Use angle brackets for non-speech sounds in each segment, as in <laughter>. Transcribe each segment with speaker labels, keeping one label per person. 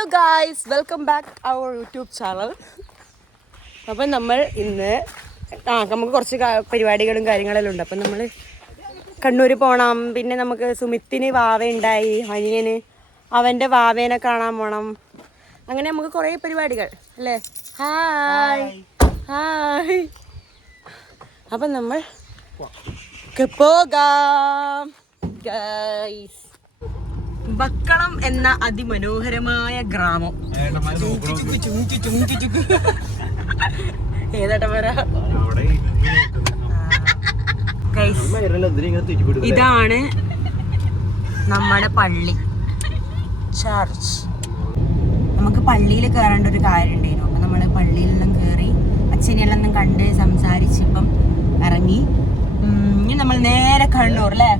Speaker 1: Hello guys welcome back our YouTube channel അപ്പം നമ്മൾ ഇന്ന് ആ നമുക്ക് കുറച്ച് പരിപാടികളും കാര്യങ്ങളെല്ലാം ഉണ്ട്. അപ്പം നമ്മൾ കണ്ണൂർ പോകണം പിന്നെ നമുക്ക് സുമിത്തിന് വാവ ഉണ്ടായി അനിയന്. അവന്റെ വാവേനെ കാണാൻ പോകണം അങ്ങനെ നമുക്ക് കുറേ പരിപാടികൾ അല്ലേ? ഹായ് ഹായ് അപ്പം നമ്മൾ പോകാം ഗൈസ് ബക്കളം എന്ന അതിമനോഹരമായ ഗ്രാമം. ഏതാട്ട പറ? ഗൈസ് ഇതാണ് നമ്മുടെ പള്ളി. ചർച്ച് നമുക്ക് പള്ളിയിൽ കയറേണ്ട ഒരു കാര്യം ഉണ്ടായിരുന്നു അപ്പൊ നമ്മൾ പള്ളിയിലെല്ലാം കയറി അച്ഛനെല്ലാം കണ്ട് സംസാരിച്ചിപ്പം ഇറങ്ങി. നമ്മൾ നേരെ കണ്ണൂർ അല്ലേ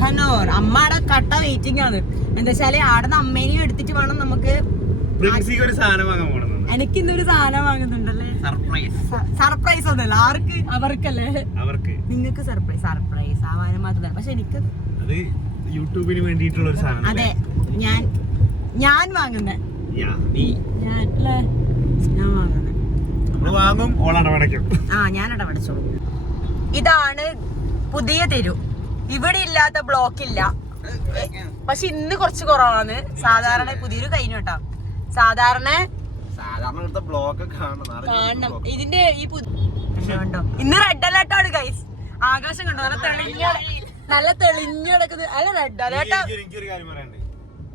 Speaker 1: കണ്ണൂർ. അമ്മയുടെ കട്ട വെയിറ്റിംഗ് ആണ്. എന്താ വെച്ചാൽ ആടുന്ന അമ്മേനെയും എടുത്തിട്ട് വേണം നമുക്ക്
Speaker 2: ഒരു സാധനം വാങ്ങാൻ പോകണം
Speaker 1: എനിക്ക് ഇന്നൊരു സാധനം വാങ്ങുന്നുണ്ടല്ലേ?
Speaker 2: സർപ്രൈസ്.
Speaker 1: സർപ്രൈസ് ഒന്നല്ല ആർക്ക്? അവർക്കല്ലേ?
Speaker 2: അവർക്ക്.
Speaker 1: നിങ്ങൾക്ക് സർപ്രൈസ് സർപ്രൈസ് ആവാനും മാത്രമല്ല പക്ഷെ
Speaker 2: എനിക്ക് യൂട്യൂബിന് വേണ്ടിയിട്ടുള്ള ഒരു സാധനം
Speaker 1: അതെ ഞാൻ ഞാൻ വാങ്ങുന്നേ. ഞാൻ വാങ്ങുന്നേ.
Speaker 2: വാങ്ങും
Speaker 1: ആ ഞാൻ ഇടപെടിച്ചോളൂ ഇതാണ് പുതിയ തെരു. ഇവിടെ ഇല്ലാത്ത ബ്ലോക്ക് ഇല്ല. പക്ഷെ ഇന്ന് കുറച്ച് കുറവാണ്. സാധാരണ പുതിയൊരു കഴിഞ്ഞു കേട്ടോ. സാധാരണ
Speaker 2: സാധാരണ ഇവിടുത്തെ ബ്ലോക്ക് കാണണം.
Speaker 1: ഇതിന്റെ ഈ പുതിയ കണ്ടോ? ഇന്ന് റെഡ് അലേർട്ട് ആണ് ഗൈസ് ആകാശം കണ്ടോ? നല്ല തെളിഞ്ഞ നല്ല തെളിഞ്ഞു കിടക്കുന്നത് അല്ല റെഡ് അലേർട്ട്
Speaker 2: എനിക്കൊരു കാര്യം പറയാനുണ്ട്.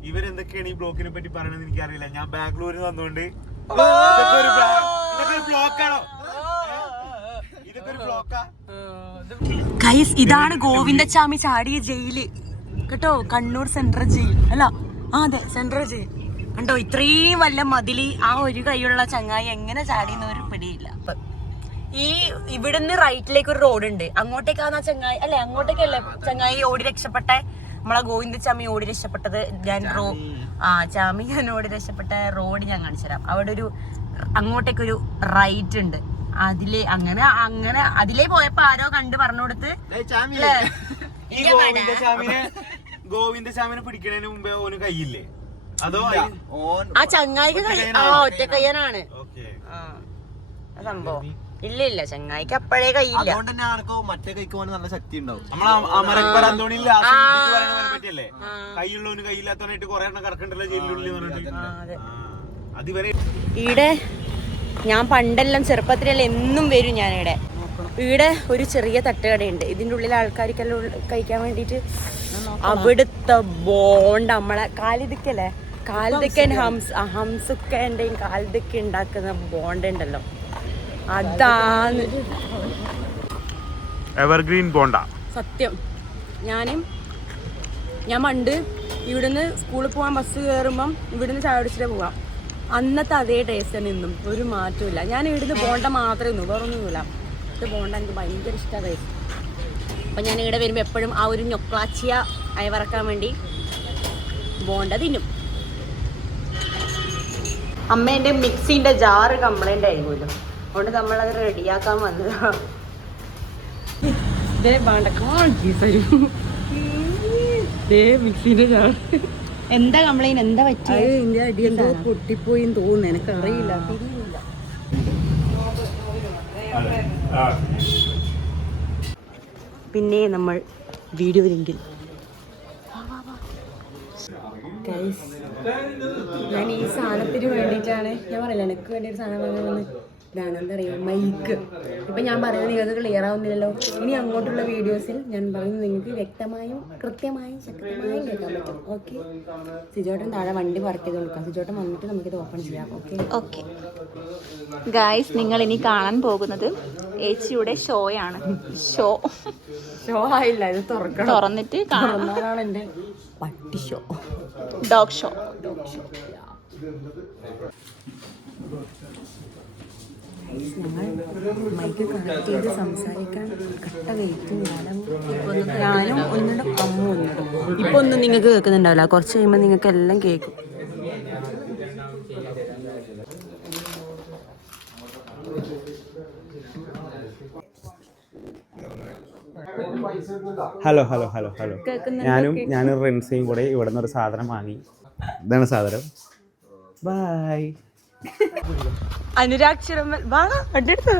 Speaker 2: ഇവരെന്തൊക്കെയാണ് ഈ ബ്ലോക്കിനെ പറ്റി പറയണത് എനിക്കറിയില്ല. ഞാൻ ബാംഗ്ലൂരിൽ വന്നുകൊണ്ട് ബ്ലോക്കാണോ
Speaker 1: ഗൈസ് ഇതാണ് ഗോവിന്ദച്ചാമി ചാടിയ ജയിൽ. കേട്ടോ? Kannur central jail. അല്ല ആ അതെ സെൻട്രൽ ജയിൽ. കണ്ടോ? ഇത്രയും വല്ല മതിൽ ആ ഒരു കൈയുള്ള ചങ്ങായി എങ്ങനെ ചാടിയെന്ന് ഒരു പിടിയില്ല. ഈ ഇവിടുന്ന് റൈറ്റിലേക്ക് ഒരു റോഡ് ഉണ്ട് അങ്ങോട്ടേക്കാണ് ചങ്ങായി അല്ലെ അങ്ങോട്ടേക്കല്ലേ ചങ്ങായി ഓടി രക്ഷപ്പെട്ടെ? നമ്മളെ ഗോവിന്ദച്ചാമി ഓടി രക്ഷപ്പെട്ടത്. ഞാൻ റോ ആ ചാമി ഞാൻ ഓടി രക്ഷപ്പെട്ട റോഡ് ഞാൻ കാണിച്ചു തരാം അവിടെ ഒരു അങ്ങോട്ടേക്കൊരു റൈറ്റ് ഉണ്ട്. അതിലെ അങ്ങനെ അങ്ങനെ. അതിലേ പോയപ്പോ ആരോ കണ്ട് പറഞ്ഞു കൊടുത്ത്
Speaker 2: ഗോവിന്ദസ്വാമിനെ പിടിക്കണതിന് മുമ്പേ ഓന് കയ്യില്ലേ? അതോ
Speaker 1: ആ ചങ്ങായിക്ക് കൈ- ആ ഒറ്റ കയ്യനാണ് സംഭവം. ഇല്ല ഇല്ല. ചങ്ങായിക്ക് അപ്പോഴേ കയ്യില്ല.
Speaker 3: അതുകൊണ്ട് തന്നെ ആർക്കോ മറ്റേ കൈക്ക് പോകാൻ നല്ല ശക്തി ഉണ്ടാവും.
Speaker 2: നമ്മൾ അന്തോണിയിലെ ആശുപത്രിക്ക് പറയണതിനെ പറ്റിയല്ലേ? കൈയുള്ളവന് കൈയില്ലാത്തവനായിട്ട് കുറെ എണ്ണം കിടക്കണ്ടല്ലോ ജയിലിനുള്ളിൽ പറഞ്ഞിട്ട്. അതിവരെ
Speaker 1: ഈടെ ഞാൻ പണ്ടെല്ലാം ചെറുപ്പത്തിലെല്ലാം എന്നും വരും ഞാൻ ഇവിടെ ഇവിടെ ഒരു ചെറിയ തട്ടുകടയുണ്ട്. ഇതിന്റെ ഉള്ളിൽ ആൾക്കാർക്കെല്ലാം കഴിക്കാൻ വേണ്ടിയിട്ട് അവിടുത്തെ ബോണ്ട് നമ്മളെ കാലിദിക്കല്ലേ കാലിദിക്കൻ ഹംസ് ആ, ഹംസുക്കേന്റെയും കാലിദിക്ക ഉണ്ടാക്കുന്ന ബോണ്ട് ഉണ്ടല്ലോ. അതാണ്
Speaker 2: എവർഗ്രീൻ ബോണ്ട
Speaker 1: സത്യം. ഞാനും ഞാൻ പണ്ട് ഇവിടുന്ന് സ്കൂളിൽ പോകാൻ ബസ് കയറുമ്പം ഇവിടുന്ന് ചായ കുടിച്ചിട്ട് പോവാം. അന്നത്തെ അതേ ടേസ്റ്റ് തന്നെ ഇന്നും. ഒരു മാറ്റമില്ല ഞാൻ ഇവിടുന്ന് ബോണ്ട മാത്രമേ ഇന്നു വേറെ ഒന്നുമില്ല ഇത് ബോണ്ട എനിക്ക് ഭയങ്കര ടേസ്റ്റ് അപ്പം ഞാൻ ഇവിടെ വരുമ്പോൾ എപ്പോഴും ആ ഒരു ഞൊക്ലാച്ചിയ അയവറക്കാൻ വേണ്ടി ബോണ്ട തിന്നും. അമ്മേന്റെ മിക്സിന്റെ ജാറ് കംപ്ലൈന്റ് ആയിരുന്നല്ലോ അതുകൊണ്ട് നമ്മളത് റെഡിയാക്കാൻ വന്നതാ. ഇതേ വേണ്ട കാണിച്ചു <laughs> മിക്സിന്റെ ജാർ എന്താ കംപ്ലൈന്റ്? എന്താ പറ്റിയത് ഇതിന്റെ അടി എന്തോ പൊട്ടിപ്പോയി തോന്നുന്നു. എനിക്ക് അറിയില്ല പിന്നെ നമ്മൾ വീഡിയോ ലിങ്കിൽ. ഞാൻ ഈ സാധനത്തിന് വേണ്ടിയിട്ടാണ്. ഞാൻ പറയില്ല എനിക്ക് വേണ്ടി ഒരു സാധനം വാങ്ങുന്നത് ഇതാണ് എന്താ പറയുക മൈക്ക് ഇപ്പം ഞാൻ പറയുന്നത് നിങ്ങൾക്ക് ക്ലിയർ ആവുന്നില്ലല്ലോ. ഇനി അങ്ങോട്ടുള്ള വീഡിയോസിൽ ഞാൻ പറയുന്നത് നിങ്ങൾക്ക് വ്യക്തമായും കൃത്യമായും ശക്തമായും കേൾക്കാൻ പറ്റും. ഓക്കെ സിജോട്ടൻ താഴെ വണ്ടി വർക്ക് ചെയ്ത് കൊടുക്കാം. സിജോട്ടൻ വന്നിട്ട് നമുക്കിത് ഓപ്പൺ ചെയ്യാം. ഓക്കെ
Speaker 4: ഓക്കെ ഗായ്സ് നിങ്ങൾ ഇനി കാണാൻ പോകുന്നത് ഏച്ചിയുടെ ഷോയാണ് ഷോ
Speaker 1: ഷോ ആയില്ല ഇത് തുറക്കണം.
Speaker 4: തുറന്നിട്ട്
Speaker 1: കാണുന്നതാണ് എന്റെ പട്ടി show
Speaker 4: dog show dog show
Speaker 1: ഞങ്ങൾ മൈക്ക് കണക്ട് ചെയ്ത് സംസാരിക്കാൻ കട്ട വെയിറ്റും ഞാനും ഒന്നിടും അമ്മ ഒന്നിടും ഇപ്പൊ ഒന്നും നിങ്ങൾക്ക് കേൾക്കുന്നുണ്ടാവില്ല. കുറച്ച് കഴിയുമ്പോൾ നിങ്ങൾക്ക് എല്ലാം കേൾക്കും.
Speaker 2: Hello hello hello hello? ഞാനും ഞാനും റിൻസയും കൂടെ ഇവിടെ നിന്ന് ഒരു സാധനം വാങ്ങി. ഇതാണ് സാധനം. ബൈ
Speaker 1: അനുരാക്ഷരം വാ വണ്ടി എടുത്തോ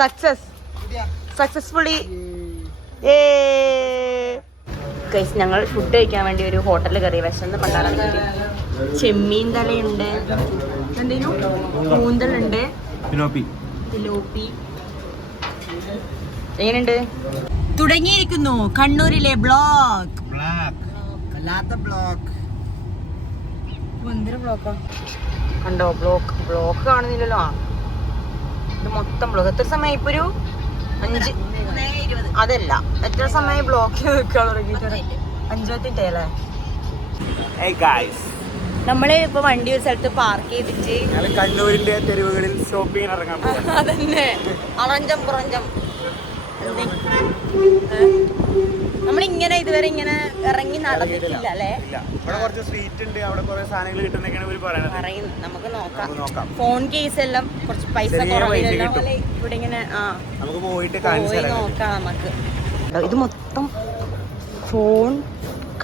Speaker 1: സക്സസ് സക്സസ്ഫുള്ളി ഗൈസ് ഞങ്ങൾ ഫുഡ് കഴിക്കാൻ വേണ്ടി ഒരു ഹോട്ടലിൽ കയറി. വിശന്ന് പണ്ടാറാണ് ചെമ്മീൻ തലയുണ്ട്. എന്തേലും കൂന്തലുണ്ട്
Speaker 2: പിനോപ്പി.
Speaker 1: തിലോപ്പി എങ്ങനെയുണ്ട്? തുടങ്ങിയിരിക്കുന്നു കണ്ണൂരിലെ ബ്ലോക്ക്
Speaker 2: ബ്ലാക്ക്.
Speaker 3: അല്ലാത്ത ബ്ലോക്ക്
Speaker 1: എന്തൊരു ബ്ലോക്കോ കണ്ടോ ബ്ലോക്ക് ബ്ലോക്ക് കാണുന്നില്ലല്ലോ. ആ. ഇത് മൊത്തം ബ്ലോക്ക് എത്ര സമയം ഇപ്പൊ ഒരു അഞ്ച്? അതല്ല എത്ര സമയം തുടങ്ങിയിട്ട്? അഞ്ചുപത്തിട്ടേ അല്ലേ? നമ്മൾ ഇപ്പൊ വണ്ടി ഒരു സ്ഥലത്ത് പാർക്ക് ചെയ്തിട്ട്
Speaker 2: കണ്ണൂരിന്റെ തെരുവുകളിൽ ഷോപ്പിങ്ങിന് ഇറങ്ങാൻ
Speaker 1: അതന്നെ. അറഞ്ചം പുറഞ്ചം നമ്മളിങ്ങനെ ഇതുവരെ ഇങ്ങനെ ഇറങ്ങി നടന്നിട്ടില്ല അല്ലേ?
Speaker 2: ഇവിടെ കുറച്ച് സ്ട്രീറ്റ് ഉണ്ട്. അവിടെ കുറെ സാധനങ്ങൾ കിട്ടുന്നൊക്കെയാണ് ഇവർ പറയണത്.
Speaker 1: പറയുന്നു നമുക്ക് നോക്കാം. ഫോൺ കേസ് എല്ലാം കുറച്ച് പൈസ ഇവിടെ ഇങ്ങനെ ആ.
Speaker 2: നമുക്ക് പോയിട്ട്
Speaker 1: പോയി നോക്കാം നമുക്ക്. ഇത് മൊത്തം ഫോൺ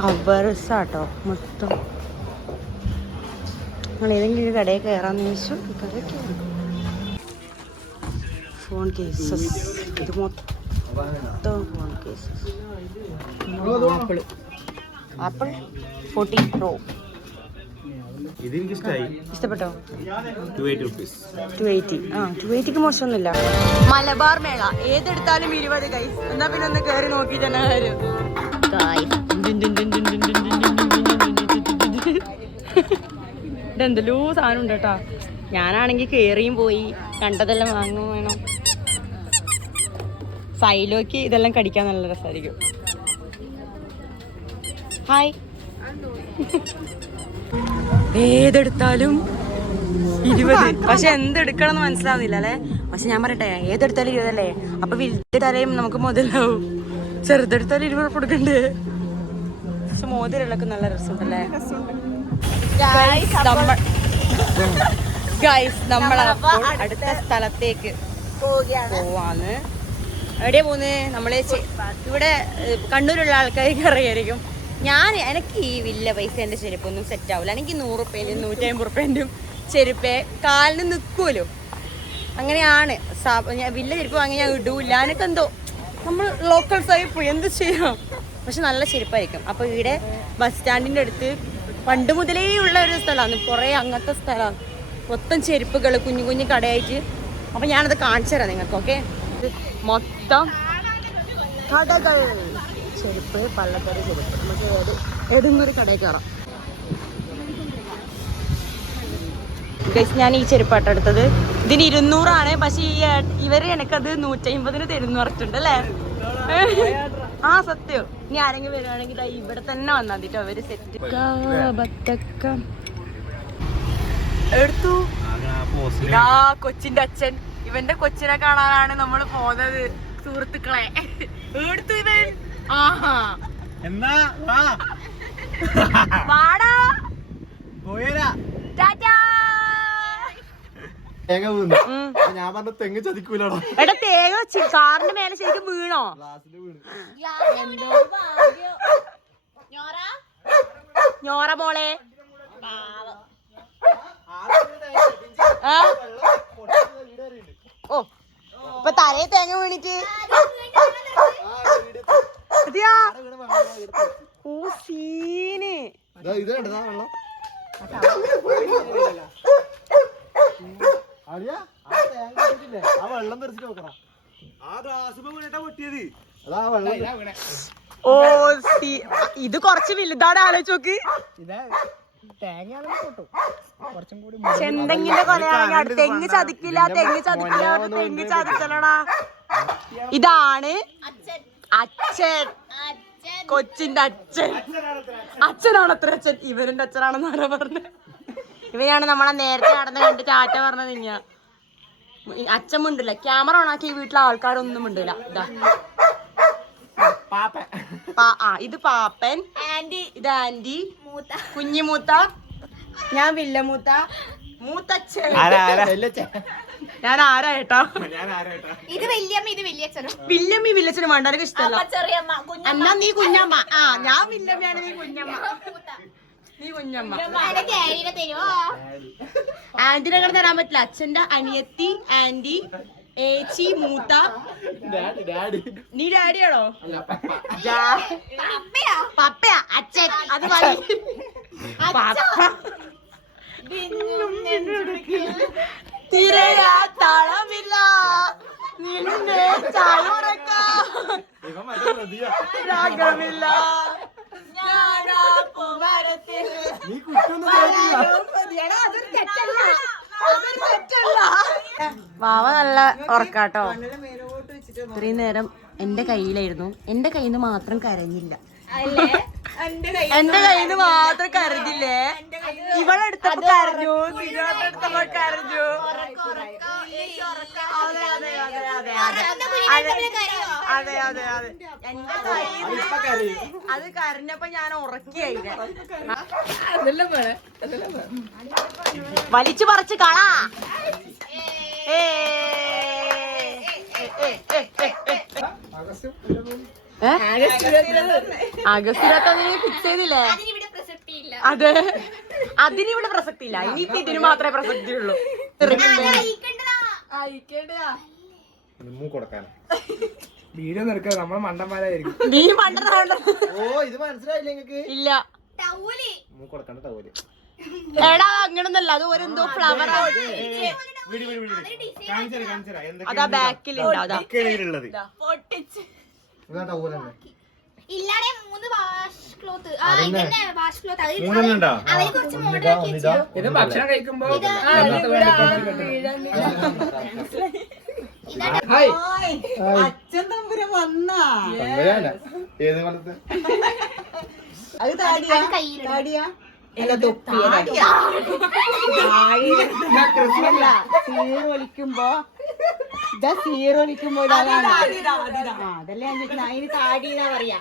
Speaker 1: കവേഴ്സ് ആട്ടോ. മൊത്തം. നിങ്ങൾ ഏതെങ്കിലും ഒരു കടയിൽ കയറാന്ന് ചോദിച്ചു ഫോൺ കേസസ് ഇത് മൊത്തം phone cases. Apple Apple fourteen Pro.
Speaker 2: ഇത് എനിക്ക് ഇഷ്ടമായി
Speaker 1: ഇഷ്ടപ്പെട്ടോ?
Speaker 2: Two eighty rupees.
Speaker 1: Two eighty. ആ ടു എയ്റ്റിക്ക് മോശമൊന്നുമില്ല. മലബാർ മേള. ഏതെടുത്താലും ഇരുപത് കൈസ് എന്നാ പിന്നെ ഒന്ന് കയറി നോക്കി തന്നെ കാര്യം? ഇതെന്തല്ലോ സാധനം ഉണ്ട് കേട്ടാ. ഞാനാണെങ്കിൽ കേറിയും പോയി. കണ്ടതെല്ലാം വാങ്ങും വേണം. സൈലോക്ക് ഇതെല്ലാം കടിക്കാൻ നല്ല രസമായിരിക്കും ഹായ് ഏതെടുത്താലും ഇരുപത്. <laughs> പക്ഷെ എന്തെടുക്കണം എന്ന് മനസ്സിലാവുന്നില്ല അല്ലേ? പക്ഷെ ഞാൻ പറയട്ടെ ഏതെടുത്താലും ഇരുപതല്ലേ? അപ്പൊ വലുതെടുത്താലും നമുക്ക് മുതലാവും. ചെറുതെടുത്താലും ഇരുപത് കൊടുക്കണ്ടേ? പക്ഷെ മോതിരകളൊക്കെ നല്ല രസമുണ്ടല്ലേ? ഗൈസ് നമ്മൾ അപ്പോൾ അടുത്ത സ്ഥലത്തേക്ക് പോവാന്ന് എവിടെയാ പോകുന്നത് നമ്മൾ ഇവിടെ കണ്ണൂരുള്ള ആൾക്കാർക്ക് അറിയായിരിക്കും ഞാൻ എനിക്ക് ഈ വില്ല പൈസ എന്റെ ചെരുപ്പൊന്നും സെറ്റ് ആവില്ല എനിക്ക് നൂറ് റുപ്യന്റെയും നൂറ്റമ്പത് റുപ്യന്റെയും ചെരുപ്പേ കാലിന് നിൽക്കുമല്ലോ അങ്ങനെയാണ്. വില്ല ചെരുപ്പ് വാങ്ങി ഞാൻ ഇടൂല്ല എനിക്ക് എന്തോ നമ്മൾ ലോക്കൽസ് ആയി പോയി. എന്ത് ചെയ്യാം? പക്ഷെ നല്ല ചെരുപ്പായിരിക്കും. അപ്പോൾ ഇവിടെ ബസ് സ്റ്റാൻഡിന്റെ അടുത്ത് പണ്ട് മുതലേ ഉള്ള ഒരു സ്ഥലമാണ്. കുറേ അങ്ങനത്തെ സ്ഥലമാണ്. മൊത്തം ചെരുപ്പുകൾ കുഞ്ഞു കുഞ്ഞു കടയായിട്ട്. അപ്പോൾ ഞാനത് കാണിച്ചു തരാം നിങ്ങൾക്ക് ഓക്കെ മൊത്തം കടകൾ. ചെരുപ്പ് പള്ളത്തര ചെരുപ്പ്. നമുക്ക് ഏത് ഏതെങ്കിലും ഒരു കടയിൽ കയറാം. ഗൈസ് ഞാൻ ഈ ചെരുപ്പാട്ട് എടുത്തത്. ഇതിന് ഇരുന്നൂറാണ് പക്ഷെ ഈ ഇവർ എനിക്കത് നൂറ്റമ്പതിന് തരുന്നു പറഞ്ഞിട്ടുണ്ട് അല്ലേ? ആ സത്യം. ഇനി ആരെങ്കിലും വരുവാണെങ്കിൽ ഇവിടെ തന്നെ വന്നാൽ മതി അവർ സെറ്റ് എടുത്തു. ഇതാ കൊച്ചിന്റെ അച്ഛൻ. ഇവന്റെ കൊച്ചിനെ കാണാനാണ് നമ്മൾ പോകുന്നത് സുഹൃത്തുക്കളെ. എടുത്തു ഇവൻ ആഹാ
Speaker 2: എന്നാ വാ.
Speaker 1: വാടാ.
Speaker 2: പോയരാ.
Speaker 1: ടാറ്റാ.
Speaker 3: തേങ്ങ വീണു. ഞാൻ പറഞ്ഞ തെങ്ങ് ചതിക്കൂലോ
Speaker 1: എടാ തേങ്ങ കാറിന്റെ മേലെ ശരിക്കും വീണ്? ഞോറ. മോളെ. ആ? ഇപ്പൊ തലേ തേങ്ങ വീണിട്ട്. ഓ സീന്.
Speaker 3: ആലോചിച്ചോക്ക്
Speaker 1: ഓ സീ ഇത് കുറച്ച് വലുതാണ് ആലോചിച്ച് നോക്ക് ചെന്തെങ്ങിന്റെ കൊലയാണ് തെങ്ങ് ചതിക്കില്ല തെങ്ങ് ചതിക്കില്ല തെങ്ങ് ചതിക്കലടാ ഇതാണ് അച്ഛൻ. കൊച്ചിന്റെ അച്ഛൻ. അച്ഛനാണ് അത്ര അച്ഛൻ. ഇവരുടെ അച്ഛനാണെന്ന് ആരാ പറഞ്ഞത് ഇവയാണ് നമ്മളെ നേരത്തെ നടന്ന് കണ്ട് ടാറ്റ പറഞ്ഞത് ഇങ്ങ. അച്ഛൻ മുണ്ടില്ല ക്യാമറ ഓണാക്കി ഈ വീട്ടിലെ ആൾക്കാരൊന്നും മിണ്ടില്ല ഇതാ പാ- ആ ഇത് പാപ്പൻ. ആന്റി ഇത് ആന്റി മൂത്ത. കുഞ്ഞിമൂത്ത. ഞാൻ വില്ലമൂത്ത. മൂത്തച്ഛൻ. ഞാൻ ആരാ ഏട്ടാ?
Speaker 5: ഇത് വല്യമ്മ ഇത് വല്യച്ഛനും.
Speaker 1: വില്ലമ്മി വില്ലച്ചന് വേണ്ട എനിക്ക് ഇഷ്ടമല്ല
Speaker 5: ചെറിയമ്മ
Speaker 1: എന്നാ നീ കുഞ്ഞമ്മ. ആ ഞാൻ വില്ലമ്മയാണ് നീ കുഞ്ഞമ്മ. നീ ആന്റിനെ അങ്ങനെ തരാൻ പറ്റില്ല. അച്ഛന്റെ അനിയത്തി ആന്റി ഏച്ചി മൂത്ത. നീ ഡാഡിയാണോ? പപ്പയാ. അച്ഛൻ. അത് മതി. തിരയാ തളമില്ല. നീ അതൊരു
Speaker 3: തെറ്റല്ല. അതൊരു തെറ്റല്ല.
Speaker 1: വാവ നല്ല ഉറക്കാട്ടോ. ഇത്രയും നേരം എന്റെ കയ്യിലായിരുന്നു. എന്റെ കയ്യിൽ മാത്രം കരഞ്ഞില്ല. എന്റെ കയ്യിൽ നിന്ന് മാത്രം കരഞ്ഞില്ലേ. ഇവളെടുത്തപ്പോ കരഞ്ഞു നിങ്ങളെടുത്തപ്പോ കരഞ്ഞു. അതെ അതെ അതെ അതെ അതെ. അതെ അതെ എന്റെ കയ്യിൽ അത് കരഞ്ഞപ്പോ ഞാൻ ഉറക്കിയായില്ലേ. വലിച്ചു പറിച്ച് കളാ. ആഗസ്റ്റ് അതെ. അതിനിവിടെ പ്രസക്തി ഇല്ല ഇനിയിപ്പോ ഇതിന് മാത്രമേ പ്രസക്തി ഉള്ളൂ
Speaker 6: വീഡിയോ നിൽക്കുക നമ്മളെ മണ്ടന്മാരായിരിക്കും.
Speaker 1: നീ
Speaker 3: ഓ ഇത് മനസ്സിലായില്ല
Speaker 1: ഇല്ല.
Speaker 3: മൂക്കൊടുക്കണ്ട ടൗൽ.
Speaker 1: എടാ അങ്ങനൊന്നല്ല. അത് ഒരു എന്തോ ഫ്ലവർ അതാ ബാക്കിൽ
Speaker 5: ഇല്ലാടെ മൂന്ന് വാഷ് ക്ലോത്ത്. ആ ഇതന്നെ വാഷ് ക്ലോത്ത്. അവർ കുറച്ച്
Speaker 6: മോഡൽ ഭക്ഷണം കഴിക്കുമ്പോ
Speaker 1: അച്ഛൻ തമ്പുര വന്നാ.
Speaker 3: ഏത് കൊല്ലത്ത്?
Speaker 1: അത് താടിയാ? താടിയാ? അല്ല സീറൊലിക്കുമ്പോ ഇതാ സീറൊലിക്കുമ്പോ അതല്ലേ അതിന് താടി എന്നാ പറയാ?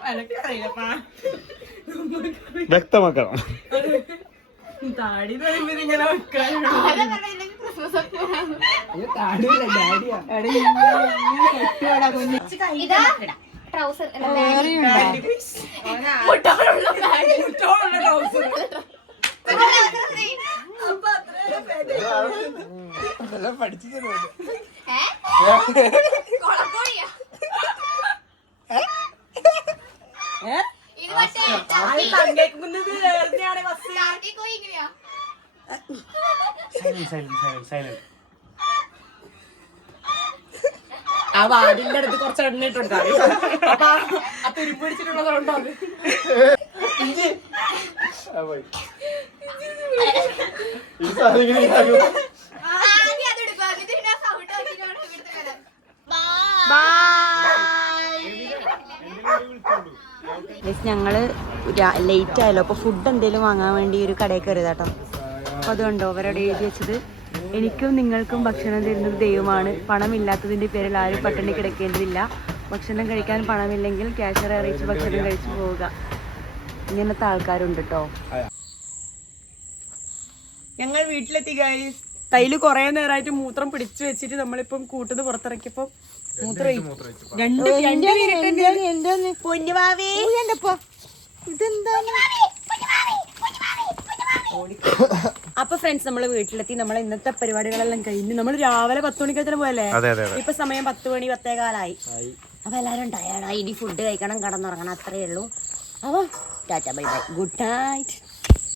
Speaker 2: വ്യക്തമാക്കണം.
Speaker 1: താടി
Speaker 5: ട്രൗസർ. എല്ലാം പഠിച്ചിട്ടുണ്ട്.
Speaker 1: ആ വാടിന്റെ അടുത്ത് കുറച്ച് എണ്ണ അപ്പൊ ആ തുരുമ്പ്
Speaker 3: ഈ സാധനം ഇങ്ങനെ
Speaker 1: ഞങ്ങൾ ലേറ്റ് ആയല്ലോ. അപ്പൊ ഫുഡ് എന്തെങ്കിലും വാങ്ങാൻ വേണ്ടി ഒരു കടയിൽ കയറിയതാട്ടോ. അപ്പൊ അതുകൊണ്ടോ അവരോട് എഴുതി വെച്ചത് എനിക്കും നിങ്ങൾക്കും ഭക്ഷണം തരുന്നത് ദൈവമാണ്. പണമില്ലാത്തതിന്റെ പേരിൽ ആരും പട്ടിണി കിടക്കേണ്ടതില്ല. ഭക്ഷണം കഴിക്കാൻ പണമില്ലെങ്കിൽ ക്യാഷറെ അറിയിച്ച് ഭക്ഷണം കഴിച്ചു പോവുക. ഇങ്ങനത്തെ ആൾക്കാരുണ്ട് കേട്ടോ ഞങ്ങൾ വീട്ടിലെത്തി ഗൈസ് കയ്യിൽ കൊറേ നേരമായിട്ട് മൂത്രം പിടിച്ചു വെച്ചിട്ട് നമ്മളിപ്പം കൂട്ടുന്നത് പുറത്തിറക്കിയപ്പോ മൂത്രം രണ്ട് അപ്പൊ ഫ്രണ്ട്സ് നമ്മൾ വീട്ടിലെത്തി. നമ്മൾ ഇന്നത്തെ പരിപാടികളെല്ലാം കഴിഞ്ഞു നമ്മൾ രാവിലെ പത്ത് മണിക്കത്തിന് പോയല്ലേ?
Speaker 2: അതെ അതെ അതെ.
Speaker 1: ഇപ്പൊ സമയം പത്ത് മണി പത്തേ കാലായി. അപ്പൊ എല്ലാരും ടയർഡായി ഇനി ഫുഡ് കഴിക്കണം കടന്നുറങ്ങണം അത്രേ ഉള്ളൂ. അപ്പൊ tata bye bye good night